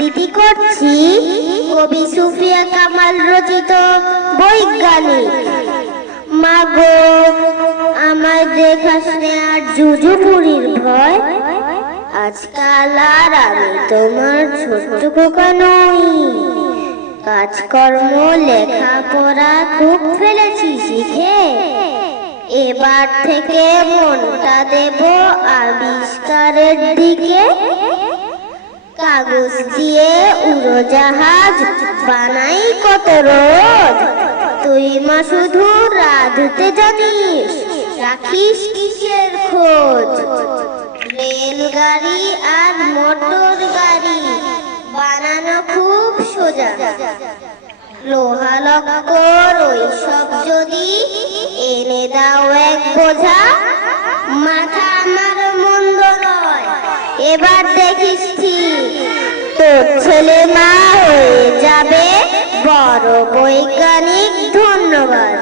আবৃত্তি করছি কবি সুফিয়া কামাল রচিত বৈজ্ঞানিক। মাগো আমায় দেখাশনে আর জুজুপুরির ভয়, আজকাল আর আমি তোমার ছোট্ট খোকা নই। কাজকর্ম লেখাপড়া খুব ফেলেছি শিখে, এবার থেকে মনটা দেব আবিষ্কারের দিকে। কাগজ দিয়ে উড়োজাহাজ বানাই কত রোজ, তুই মা শুধু রাঁধতে জানিস, রাখিস কিসের খোঁজ। রেলগাড়ি আর মোটর গাড়ি বানানো খুব সোজা, লোহা লক্কর ওই সব যদি এনে দাও এক বোঝা। মাথা আমার মন্দ নয়, এবার দেখিস ঠিক তোর ছেলে মা হয়ে যাবে বড় বৈজ্ঞানিক। ধন্যবাদ।